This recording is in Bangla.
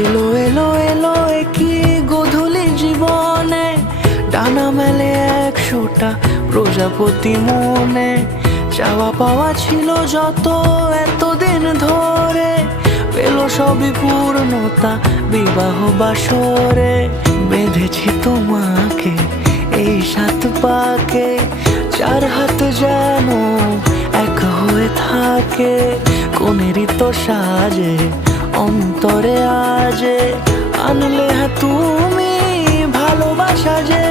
এলো এলো এলো কি গোধূলি জীবনে, ডানা মেলে 100টা প্রজাপতি মনে। চাওয়া পাওয়া ছিল যত এতদিন ধরে, পেল সবই পূর্ণতা বিবাহ বাসরে। বেঁধেছি তোমাকে এই 7 পাকে, 4 হাত যেন এক হয়ে থাকে। কোনেরই তো সাজে অন্তরে আজে, আনলে তুমি ভালোবাসা যে